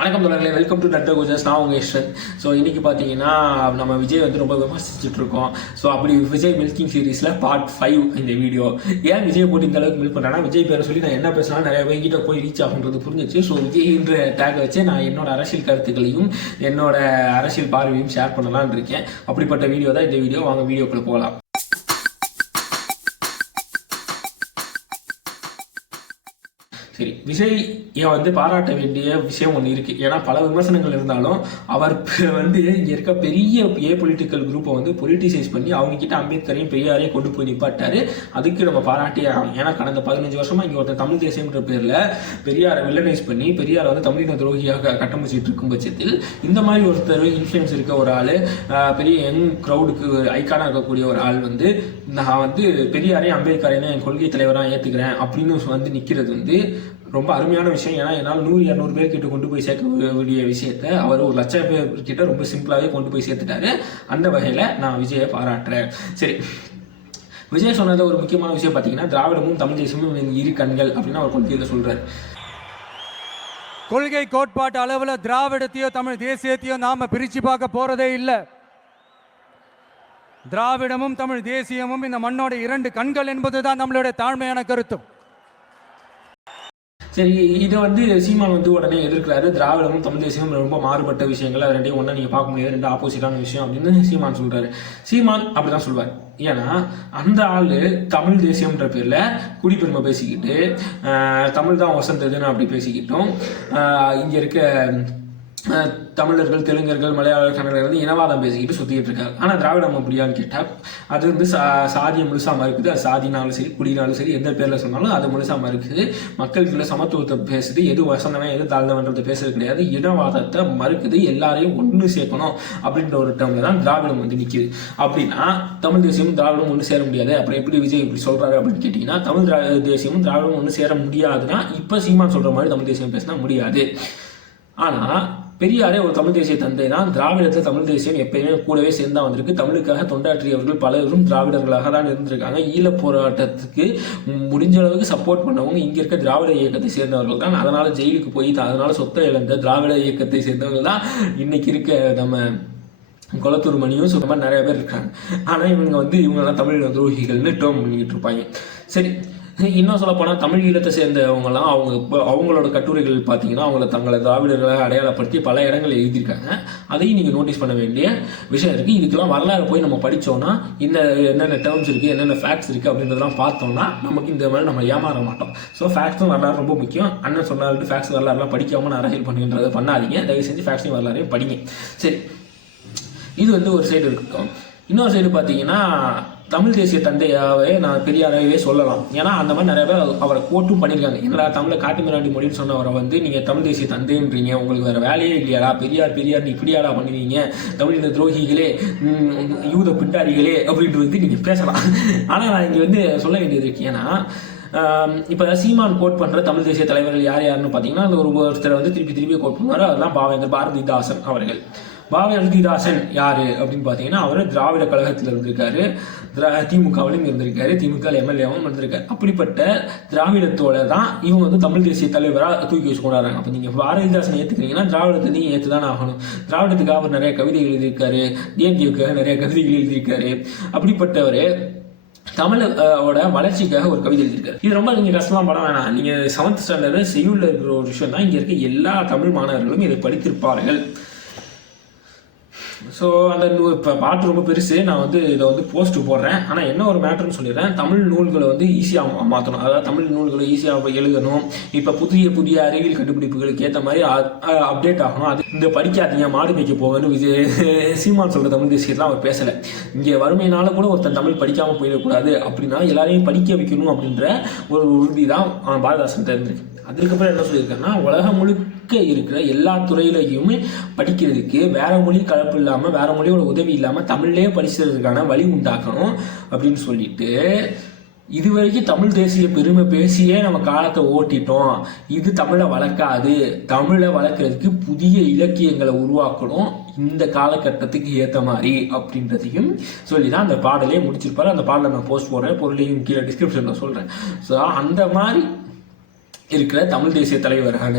வணக்கம் தொடர்களே welcome to டட்ட குஜஸ் நான் உங்கள் யஷ்வந்த். ஸோ இன்றைக்கி பார்த்தீங்கன்னா நம்ம விஜய் வந்து ரொம்ப விமர்சிச்சுட்டு இருக்கோம் ஸோ அப்படி விஜய் மில்கிங் சீரீஸில் பார்ட் ஃபைவ் இந்த வீடியோ ஏன் விஜய் போட்டு இந்த அளவுக்கு மில்க் பண்ணுறேன்னா விஜய் பேரை சொல்லி நான் என்ன பேசினாலும் நிறைய பேர்கிட்ட போய் ரீச் ஆகுன்றது புரிஞ்சிச்சு. ஸோ விஜய்ன்ற டேக் வச்சு நான் என்னோட அரசியல் கருத்துக்களையும் என்னோட அரசியல் பார்வையும் ஷேர் பண்ணலான் இருக்கேன். அப்படிப்பட்ட வீடியோ தான் இந்த வீடியோ வாங்க வீடியோக்குள்ளே போகலாம். சரி விஜய் வந்து பாராட்ட வேண்டிய விஷயம் ஒன்று இருக்குது ஏன்னா பல விமர்சனங்கள் இருந்தாலும் அவர் வந்து இங்கே இருக்க பெரிய ஏ பொலிட்டிக்கல் குரூப்பை வந்து பொலிட்டிசைஸ் பண்ணி அவங்கக்கிட்ட அம்பேத்கரையும் பெரியாரையும் கொண்டு போய் நிப்பாட்டாரு. அதுக்கு நம்ம பாராட்டியே ஆகும் ஏன்னா கடந்த பதினஞ்சு வருஷமாக இங்கே ஒருத்தர் தமிழ் தேசியம்ன்ற பேரில் பெரியாரை வில்லனைஸ் பண்ணி பெரியாரை வந்து தமிழின துரோகியாக கட்டமைச்சிட்டு இருக்கும் பட்சத்தில் இந்த மாதிரி ஒருத்தர் இன்ஃப்ளூயன்ஸ் இருக்க ஒரு ஆள் பெரிய யங் க்ரௌடுக்கு ஐக்கானாக இருக்கக்கூடிய ஒரு ஆள் வந்து நான் வந்து பெரியாரையும் அம்பேத்கரையும் என் கொள்கை தலைவராக ஏற்றுக்கிறேன் அப்படின்னு வந்து நிற்கிறது வந்து ரொம்ப அருமையான விஷயம். ஏன்னா என்னால் நூறு இரநூறு பேர் கிட்ட கொண்டு போய் சேர்க்க வேண்டிய விஷயத்த அவர் ஒரு லட்சம் பேர் கிட்ட ரொம்ப சிம்பிளாகவே கொண்டு போய் சேர்த்துட்டாரு. அந்த வகையில் நான் விஜயை பாராட்டுறேன். சரி. விஜய் சொன்னது ஒரு முக்கியமான விஷயம் பார்த்தீங்கன்னா திராவிடமும் தமிழ் தேசமும் இரு கண்கள் அப்படின்னு அவர் கொள்கையில் சொல்கிறார் கொள்கை கோட்பாட்டு அளவில் திராவிடத்தையோ தமிழ் தேசியத்தையோ நாம் பிரித்து பார்க்க போகிறதே இல்லை. திராவிடமும் தமிழ் தேசியமும் இந்த மண்ணோட இரண்டு கண்கள் என்பதுதான் நம்மளுடைய தாழ்மையான கருத்தும் சரி இதை வந்து சீமான் வந்து உடனே எதிர்க்கிறாரு. திராவிடமும் தமிழ் தேசியமும் ரொம்ப மாறுபட்ட விஷயங்கள். அது ரெண்டையும் ஒன்றா நீங்கள் பார்க்க முடியாது. ரெண்டு ஆப்போசிட்டான விஷயம் அப்படின்னு சீமான் சொல்கிறாரு சீமான் அப்படி தான் சொல்வார். ஏன்னா அந்த ஆள் தமிழ் தேசியம்ன்ற பேரில் குடிப்பெருமை பேசிக்கிட்டு தமிழ் தான் வசந்ததுன்னு அப்படி பேசிக்கிட்டோம் இங்கே இருக்க தமிழர்கள் தெலுங்கர்கள் மலையாள கன்னடர்கள் வந்து இனவாதம் பேசிக்கிட்டு சுற்றிக்கிட்டு இருக்காங்க. ஆனால் திராவிடம் அப்படியான்னு கேட்டால் அது வந்து சா சாதியை முழுசாக மறுக்குது. அது சாதினாலும் சரி குடினாலும் சரி எந்த பேரில் சொன்னாலும் அது முழுசாக மறுக்குது. மக்களுக்குள்ள சமத்துவத்தை பேசுது. எது வசந்தவன் எது தாழ்ந்தவன்றதை பேசுறது கிடையாது. இனவாதத்தை மறுக்குது. எல்லாரையும் ஒன்று சேர்க்கணும் அப்படின்ற ஒரு டேர்மில் தான் திராவிடம் வந்து நிற்கிது அப்படின்னா தமிழ் தேசியமும் திராவிடமும் ஒன்று சேர முடியாது. அப்புறம் எப்படி விஜய் இப்படி சொல்கிறாரு அப்படின்னு கேட்டிங்கன்னா தமிழ் திரா தேசியமும் திராவிடமும் ஒன்று சேர முடியாதுன்னா இப்போ சீமான் சொல்கிற மாதிரி தமிழ் தேசியம் பேசினா முடியாது. ஆனால் பெரியாரே ஒரு தமிழ் தேசிய தந்தை தான். திராவிடத்தில் தமிழ் தேசியம் எப்பயுமே கூடவே சேர்ந்தா வந்திருக்கு. தமிழுக்காக தொண்டாற்றியவர்கள் பலரும் திராவிடர்களாக தான் இருந்திருக்காங்க. ஈழப் போராட்டத்துக்கு முடிஞ்ச அளவுக்கு சப்போர்ட் பண்ணவங்க இங்கே இருக்க திராவிட இயக்கத்தை சேர்ந்தவர்கள் தான். அதனால் ஜெயிலுக்கு போய் அதனால் சொத்தை இழந்த திராவிட இயக்கத்தை சேர்ந்தவர்கள் தான் இன்னைக்கு இருக்க நம்ம குளத்தூர் மணியும் சொல்ற மாதிரி நிறைய பேர் இருக்காங்க. ஆனால் இவங்க வந்து இவங்கெல்லாம் தமிழ் துரோகிகள்னு டேர்ம் பண்ணிக்கிட்டு இருப்பாங்க. சரி இன்னும் சொல்ல போனால் தமிழ் ஈழத்தை சேர்ந்தவங்கலாம் அவங்க இப்போ அவங்களோட கட்டுரைகள் பார்த்தீங்கன்னா அவங்கள தங்களை திராவிடர்களை அடையாளப்படுத்தி பல இடங்கள் எழுதியிருக்காங்க. அதையும் நீங்கள் நோட்டீஸ் பண்ண வேண்டிய விஷயம் இருக்குது இதுக்கெல்லாம் வரலாறு போய் நம்ம படித்தோம்னா இந்த என்னென்ன டேர்ம்ஸ் இருக்குது என்னென்ன ஃபேக்ட்ஸ் இருக்குது அப்படின்றதெல்லாம் பார்த்தோம்னா நமக்கு இந்த மாதிரி நம்ம ஏமாற மாட்டோம். ஸோ ஃபேக்ட்ஸும் வரலாறு ரொம்ப முக்கியம். அண்ணன் சொன்னாலும் ஃபேக்ட்ஸ் வரலாறுலாம் படிக்காமல் நான் அரசியல் பண்ணுன்றதை பண்ணாதீங்க. தயவு செஞ்சு ஃபேக்ட்ஸையும் வரலாறையும் படிங்க. சரி. இது வந்து ஒரு சைடு இருக்கும் இன்னொரு சைடு பார்த்தீங்கன்னா தமிழ் தேசிய தந்தையாவே நான் பெரியாரவே சொல்லலாம். ஏன்னா அந்த மாதிரி நிறைய பேர் அவரை கோட்டும் பண்ணியிருக்காங்க. என்னடா தமிழை காட்டு மிராண்டி மொழின்னு சொன்னவரை வந்து நீங்கள் தமிழ் தேசிய தந்தைன்றீங்க. உங்களுக்கு வேறு வேலையே இல்லையாடா? பெரியார் பெரியார் நீ இப்படியாடா பண்ணுவீங்க? தமிழின துரோகிகளே யூத பிண்டாரிகளே அப்படின்ட்டு வந்து நீங்கள் பேசலாம். ஆனால் நான் இங்கே வந்து சொல்ல வேண்டியது இருக்கு. ஏன்னா இப்போ சீமான் கோட் பண்ணுற தமிழ் தேசிய தலைவர்கள் யார் யாருன்னு பார்த்தீங்கன்னா அந்த ஒரு ஒருத்தரை வந்து திருப்பி திருப்பி கோட் பண்ணுவார். அதெல்லாம் பாவேந்தர் பாரதிதாசன் அவர்கள். பாரதிதாசன் யாரு அப்படின்னு பார்த்தீங்கன்னா அவர் திராவிட கழகத்தில் இருந்திருக்காரு. திரா- திமுகவிலும் இருந்திருக்காரு. திமுக எம்எல்ஏவும் இருந்திருக்காரு. அப்படிப்பட்ட திராவிடத்தோட தான் இவங்க வந்து தமிழ் தேசிய தலைவராக தூக்கி வச்சு கொண்டாடுறாங்க. அப்போ நீங்கள் பாரதிதாசனை ஏற்றுக்கிறீங்கன்னா திராவிடத்தை நீங்கள் ஏற்று தான் ஆகணும். திராவிடத்துக்காக அவர் நிறைய கவிதைகள் எழுதியிருக்காரு. டிஎம்கேவுக்காக நிறைய கவிதைகள் எழுதியிருக்காரு. அப்படிப்பட்டவர் தமிழோட வளர்ச்சிக்காக ஒரு கவிதை எழுதியிருக்காரு. இது ரொம்ப நீங்கள் கஷ்டமாக படம் வேணாம். நீங்கள் செவன்த் ஸ்டாண்டர்டு செய்யுள்ள இருக்கிற ஒரு விஷயம் தான் இங்கே இருக்க எல்லா தமிழ் மாணவர்களும் இதை படித்திருப்பார்கள். ஸோ அந்த இப்போ பாட்டு ரொம்ப பெருசு. நான் வந்து இதை வந்து போஸ்ட் போடுறேன். ஆனால் என்ன ஒரு மேட்ருன்னு சொல்லிடுறேன். தமிழ் நூல்களை வந்து ஈஸியாக மாற்றணும் அதாவது தமிழ் நூல்களை ஈஸியாக எழுதணும். இப்போ புதிய புதிய அறிவியல் கண்டுபிடிப்புகளுக்கு ஏற்ற மாதிரி அப்டேட் ஆகணும். அது இந்த படிக்காதீங்க மாடு மேய்க்க போவேன்னு விஜய் சீமான் சொல்கிற தமிழ் விஷயத்தெலாம் அவர் பேசலை. இங்கே வறுமையினால கூட ஒருத்தன் தமிழ் படிக்காமல் போயிடக்கூடாது அப்படின்னா எல்லாரையும் படிக்க வைக்கணும் அப்படின்ற ஒரு உறுதி தான் பாரதாசன் தெரிஞ்சிருக்கு. அதுக்கப்புறம் என்ன சொல்லியிருக்காருன்னா உலகம் முழு இருக்க இருக்கிற எல்லா துறையிலையுமே படிக்கிறதுக்கு வேற மொழி கலப்பு இல்லாமல் வேற மொழியோட உதவி இல்லாமல் தமிழ்லேயே படிச்சதுக்கான வழி உண்டாக்கணும் அப்படின்னு சொல்லிட்டு இது வரைக்கும் தமிழ் தேசிய பெருமை பேசியே நம்ம காலத்தை ஓட்டிட்டோம். இது தமிழை வளர்க்காது. தமிழை வளர்க்குறதுக்கு புதிய இலக்கியங்களை உருவாக்கணும். இந்த காலகட்டத்துக்கு ஏற்ற மாதிரி அப்படின்றதையும் சொல்லி தான் அந்த பாடலே முடிச்சிருப்பாரு. அந்த பாடலை நான் போஸ்ட் போடுறேன். பொருளையும் கீழே டிஸ்கிரிப்ஷனில் சொல்கிறேன் ஸோ அந்த மாதிரி இருக்கிற தமிழ் தேசிய தலைவரான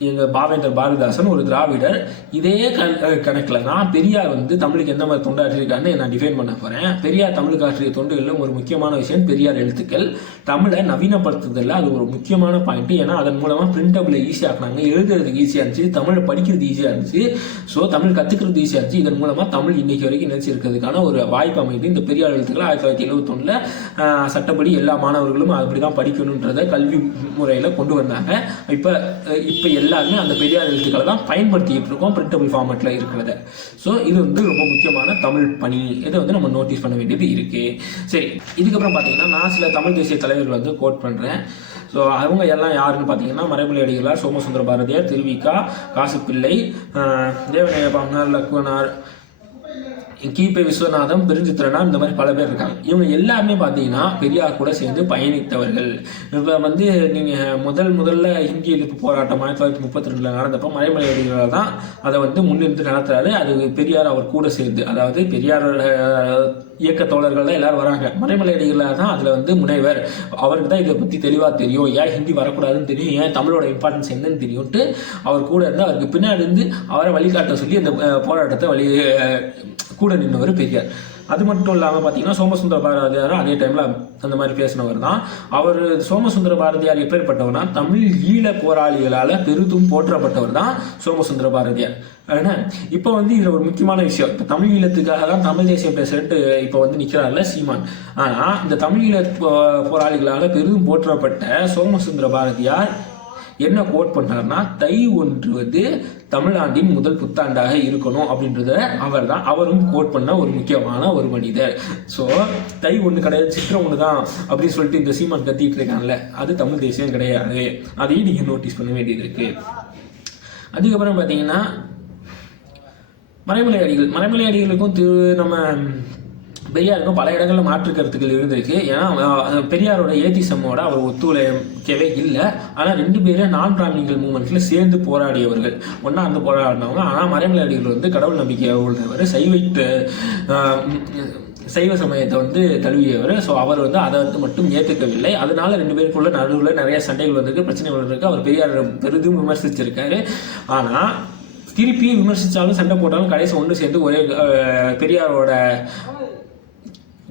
எங்கள் பாவேந்தர் பாரதிதாசன் ஒரு திராவிடர். இதே கண் கணக்கில் தான் பெரியார் வந்து தமிழுக்கு எந்த மாதிரி தொண்டாற்றிருக்காருன்னு நான் டிஃபைன் பண்ண போகிறேன் பெரியார் தமிழுக்கு ஆற்றிய தொண்டுகளில் ஒரு முக்கியமான விஷயம் பெரியார் எழுத்துக்கள். தமிழை நவீனப்படுத்துதலில் அது ஒரு முக்கியமான பாயிண்ட் ஏன்னா அதன் மூலமாக பிரிண்டபிளை ஈஸியாக ஆக்குனாங்க. எழுதுறதுக்கு ஈஸியாக இருந்துச்சு தமிழை படிக்கிறது ஈஸியாக இருந்துச்சு. ஸோ தமிழ் கற்றுக்கிறது ஈஸியாக இருந்துச்சு. இதன் மூலமாக தமிழ் இன்னைக்கு வரைக்கும் நினைச்சிருக்கிறதுக்கான ஒரு வாய்ப்பு அமைந்து இந்த பெரியார் எழுத்துக்கள் ஆயிரத்தி தொள்ளாயிரத்தி எழுபத்தொன்னில் சட்டப்படி எல்லா மாணவர்களும் அப்படி தான் படிக்கணுன்றதை கல்வி முறையில் கொண்டு வந்தாங்க. இப்போ இப்போ எல்லாருமே அந்த பெரியார் எழுத்துக்களை தான் பயன்படுத்திட்டு இருக்கோம் பிரிண்டபிள் ஃபார்மேட்டில் இருக்கிறத. ஸோ இது வந்து ரொம்ப முக்கியமான தமிழ் பணி. இதை வந்து நம்ம நோட்டீஸ் பண்ண வேண்டியது இருக்கு. சரி இதுக்கப்புறம் பார்த்தீங்கன்னா நான் சில தமிழ் தேசிய தலைவர்கள் வந்து கோட் பண்ணுறேன் ஸோ அவங்க எல்லாம் யாருன்னு பார்த்தீங்கன்னா மறைமொழி அடிகளார் சோமசுந்தர பாரதியார் திருவிக்கா காசுப்பிள்ளை ஆஹ் தேவநேய லக்குவனார் கீபே விஸ்வநாதம் பிரிஞ்சித்திரனா இந்த மாதிரி பல பேர் இருக்காங்க. இவங்க எல்லாருமே பார்த்தீங்கன்னா பெரியார் கூட சேர்ந்து பயணித்தவர்கள். இப்போ வந்து நீங்கள் முதல் முதல்ல ஹிந்தி எதிர்ப்பு போராட்டம் ஆயிரத்தி தொள்ளாயிரத்தி முப்பத்தி ரெண்டில் நடந்தப்போ மறைமலை அடிகளார் தான் அதை வந்து முன்னிருந்து நடத்துறாரு. அது பெரியார் அவர் கூட சேர்ந்து அதாவது பெரியார் இயக்க தோழர்கள் தான் எல்லாரும் வராங்க. மறைமலை அடிகளார் தான் அதில் வந்து முனைவர். அவருக்கு தான் இதை பற்றி தெளிவாக தெரியும். ஏன் ஹிந்தி வரக்கூடாதுன்னு தெரியும்? ஏன் தமிழோட இம்பார்ட்டன்ஸ் என்னன்னு தெரியும்ட்டு அவர் கூட இருந்து அவருக்கு பின்னாடி இருந்து அவரை வழிகாட்ட சொல்லி அந்த போராட்டத்தை வழி கூட நின்றவர் பெரியார். அது மட்டும் இல்லாமல் பார்த்தீங்கன்னா சோமசுந்தர பாரதியார் அதே டைமில் அந்த மாதிரி பேசினவர் தான். அவர் சோமசுந்தர பாரதியார் எப்பேற்பட்டவர்னா தமிழ் ஈழ போராளிகளால் பெரிதும் போற்றப்பட்டவர் தான் சோமசுந்தர பாரதியார். ஏன்னா இப்போ வந்து இதில் ஒரு முக்கியமான விஷயம். இப்போ தமிழ் ஈழத்துக்காக தான் தமிழ் தேசியம் பேசுறேன்ட்டு இப்போ வந்து நிற்கிறார்ல சீமான். ஆனால் இந்த தமிழ் ஈழ போ- போராளிகளால் பெரிதும் போற்றப்பட்ட சோமசுந்தர பாரதியார் என்ன கோட் பண்ணார்னா தை ஒன்று வந்து தமிழ்நாட்டின் முதல் புத்தாண்டாக இருக்கணும் அப்படின்றத அவர் தான் அவரும் கோட் பண்ண ஒரு முக்கியமான ஒரு மனிதர். ஸோ தை ஒன்று கிடையாது சித்திரம் ஒன்று தான் அப்படின்னு சொல்லிட்டு இந்த சீமான் கத்திட்டு இருக்காங்கல்ல அது தமிழ் தேசியம் கிடையாது. அதையும் நீங்கள் நோட்டீஸ் பண்ண வேண்டியது இருக்கு அதுக்கப்புறம் பார்த்தீங்கன்னா மறைமலை அடிகள் மறைமலை அடிகளுக்கும் திரு நம்ம பெரியாருக்கும் பல இடங்களில் மாற்று கருத்துக்கள் இருந்திருக்கு. ஏன்னா பெரியாரோட ஏதிசமோட அவர் ஒத்துழைக்கவே இல்லை. ஆனால் ரெண்டு பேரும் நான் பிராமணிகள் மூமெண்ட்ல சேர்ந்து போராடியவர்கள். ஒன்றா வந்து போராடினவங்க ஆனால் மறைமலை அடிகள் வந்து கடவுள் நம்பிக்கையாக உள்ளவர் சைவைட்டு சைவ சமயத்தை வந்து தழுவியவர். ஸோ அவர் வந்து அதை வந்து மட்டும் ஏற்றுக்கவில்லை அதனால ரெண்டு பேருக்குள்ள நடுவில் நிறைய சண்டைகள் வந்திருக்கு பிரச்சனைகள் வந்திருக்கு. அவர் பெரியார் பெரிதும் விமர்சிச்சிருக்காரு. ஆனால் திருப்பி விமர்சித்தாலும் சண்டை போட்டாலும் கடைசி ஒன்று சேர்ந்து ஒரே பெரியாரோட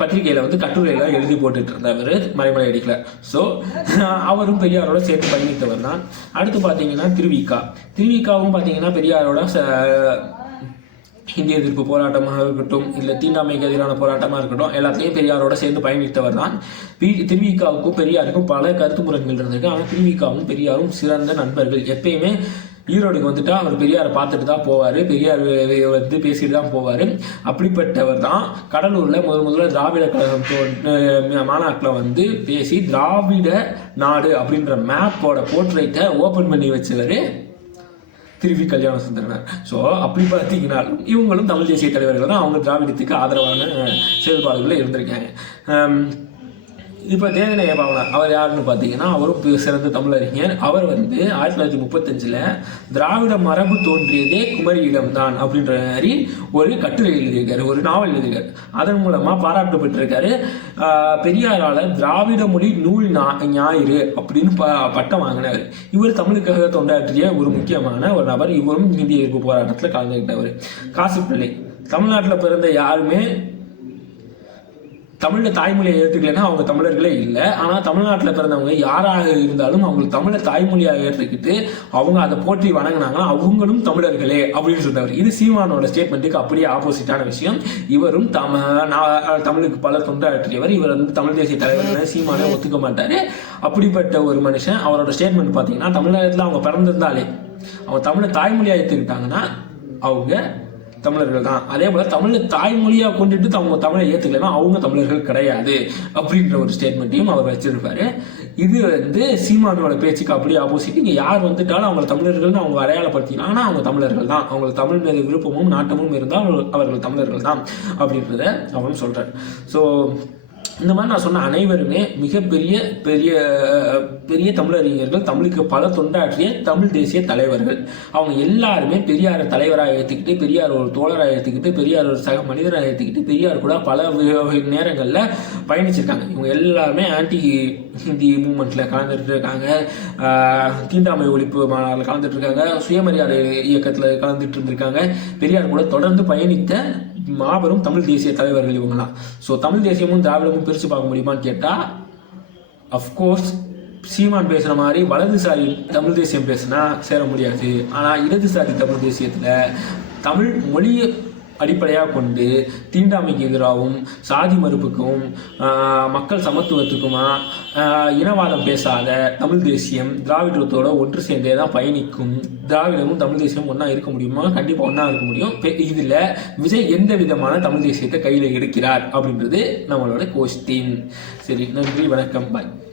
பத்திரிகையில் வந்து கட்டுரையெல்லாம் எழுதி போட்டுட்டு இருந்தவர் மறைமலை அடிக்கல. ஸோ அவரும் பெரியாரோட சேர்த்து பயணித்தவர் தான். அடுத்து பார்த்தீங்கன்னா திருவிக்கா. திருவிக்காவும் பார்த்தீங்கன்னா பெரியாரோட ச இந்திய எதிர்ப்பு போராட்டமாக இருக்கட்டும் இல்லை தீண்டாமைக்கு எதிரான போராட்டமாக இருக்கட்டும் எல்லாத்தையும் பெரியாரோட சேர்ந்து பயணித்தவர் தான். பி திருவிக்காவுக்கும் பெரியாருக்கும் பல கருத்து முரண்கள் இருந்திருக்கு. ஆனால் திருவிக்காவும் பெரியாரும் சிறந்த நண்பர்கள். எப்பயுமே ஈரோடுக்கு வந்துட்டா அவர் பெரியாரை பார்த்துட்டு தான் போவார். பெரியார் வந்து பேசிட்டு தான் போவார். அப்படிப்பட்டவர் தான் கடலூரில் முதல் முதல்ல திராவிட கழகம் மாநாட்டில் வந்து பேசி திராவிட நாடு அப்படின்ற மேப்போட போர்ட்ரேட்டை ஓப்பன் பண்ணி வச்சவர் திருவி கல்யாண சுந்தரனார் ஸோ அப்படி பார்த்தீங்கன்னா இவங்களும் தமிழ் தேசிய தலைவர்கள் தான். அவங்க திராவிடத்துக்கு ஆதரவான செயல்பாடுகளில் இருந்திருக்காங்க. இப்போ தேவநேய பாவனார் அவர் யாருன்னு பார்த்தீங்கன்னா அவரும் சிறந்த தமிழறிஞர். அவர் வந்து ஆயிரத்தி தொள்ளாயிரத்தி முப்பத்தஞ்சில் திராவிட மரபு தோன்றியதே குமரியிடம் தான் அப்படின்ற மாதிரி ஒரு கட்டுரை எழுதியிருக்காரு ஒரு நாவல் எழுதியிருக்காரு. அதன் மூலமாக பாராட்டப்பட்டிருக்காரு. பெரியாரால் திராவிட மொழி நூல் ஞா- ஞாயிறு அப்படின்னு ப பட்டம் வாங்கினார் இவர் தமிழுக்காக தொண்டாற்றிய ஒரு முக்கியமான ஒரு நபர். இவரும் இந்திய எதிர்ப்பு போராட்டத்தில் கலந்துக்கிட்டவர் காசுப்பிள்ளை. தமிழ்நாட்டில் பிறந்த யாருமே தமிழில் தாய்மொழியை ஏற்றுக்கலைன்னா அவங்க தமிழர்களே இல்லை. ஆனால் தமிழ்நாட்டில் பிறந்தவங்க யாராக இருந்தாலும் அவங்களுக்கு தமிழை தாய்மொழியாக ஏற்றுக்கிட்டு அவங்க அதை போற்றி வணங்கினாங்கன்னா அவங்களும் தமிழர்களே அப்படின்னு சொன்னவர் இது சீமானோட ஸ்டேட்மெண்ட்டுக்கு அப்படியே ஆப்போசிட்டான விஷயம். இவரும் தம நான் தமிழுக்கு பல தொண்டாற்றியவர். இவர் வந்து தமிழ் தேசிய தலைவர் சீமானே ஒத்துக்க மாட்டார். அப்படிப்பட்ட ஒரு மனுஷன். அவரோட ஸ்டேட்மெண்ட் பார்த்தீங்கன்னா தமிழகத்தில் அவங்க பிறந்திருந்தாலே அவங்க தமிழை தாய்மொழியாக ஏற்றுக்கிட்டாங்கன்னா அவங்க தமிழர்கள் தான். அதே போல தமிழை தாய்மொழியாக கொண்டுட்டு அவங்க தமிழை ஏற்றுக்கலைன்னா அவங்க தமிழர்கள் கிடையாது அப்படின்ற ஒரு ஸ்டேட்மெண்ட்டையும் அவர் வச்சிருப்பாரு. இது வந்து சீமானோட பேச்சுக்கு அப்படியே ஆப்போசிட் இங்கே யார் வந்துட்டாலும் அவங்க தமிழர்கள்னு அவங்க அடையாளப்படுத்தினாங்கன்னா அவங்க தமிழர்கள் தான். அவங்களுக்கு தமிழ் மேல விருப்பமும் நாட்டமும் இருந்தால் அவர்கள் அவர்கள் தமிழர்கள் தான் அப்படின்றத அவரும் சொல்கிறார் ஸோ இந்த மாதிரி நான் சொன்ன அனைவருமே மிகப்பெரிய பெரிய பெரிய தமிழறிஞர்கள் தமிழுக்கு பல தொண்டாற்றிய தமிழ் தேசிய தலைவர்கள். அவங்க எல்லாருமே பெரியார் தலைவராக ஏற்றுக்கிட்டு பெரியார் ஒரு தோழராக ஏற்றுக்கிட்டு பெரியார் ஒரு சக மனிதராக ஏற்றுக்கிட்டு பெரியார் கூட பல நேரங்களில் பயணிச்சிருக்காங்க. இவங்க எல்லாருமே ஆன்டி ஹிந்தி மூமெண்ட்டில் கலந்துட்டு இருக்காங்க. தீண்டாமை ஒழிப்பு மாநாட்டில் கலந்துட்டு இருக்காங்க. சுயமரியாதை இயக்கத்தில் கலந்துட்டு இருந்திருக்காங்க. பெரியார் கூட தொடர்ந்து பயணித்த மாபெரும் தமிழ் தேசிய தலைவர்கள் இவங்களாம் ஸோ தமிழ் தேசியமும் திராவிடமும் பிரித்து பார்க்க முடியுமான்னு கேட்டால் அஃப்கோர்ஸ் சீமான் பேசுகிற மாதிரி வலதுசாரி தமிழ் தேசியம் பேசுனா சேர முடியாது. ஆனால் இடதுசாரி தமிழ் தேசியத்தில் தமிழ் மொழியை அடிப்படையாக கொண்டு தீண்டாமைக்கு எதிராகவும் சாதி மறுப்புக்கும் மக்கள் சமத்துவத்துக்குமா இனவாதம் பேசாத தமிழ் தேசியம் திராவிடத்தோட ஒன்று சேர்ந்தே தான் பயணிக்கும் திராவிடமும் தமிழ் தேசியமும் ஒன்றா இருக்க முடியுமா? கண்டிப்பாக ஒன்றா இருக்க முடியும். இதில் விஜய் எந்த விதமான தமிழ் தேசியத்தை கையில் எடுக்கிறார் அப்படின்றது நம்மளோட கோஸ்டின் சரி நன்றி வணக்கம் பாய்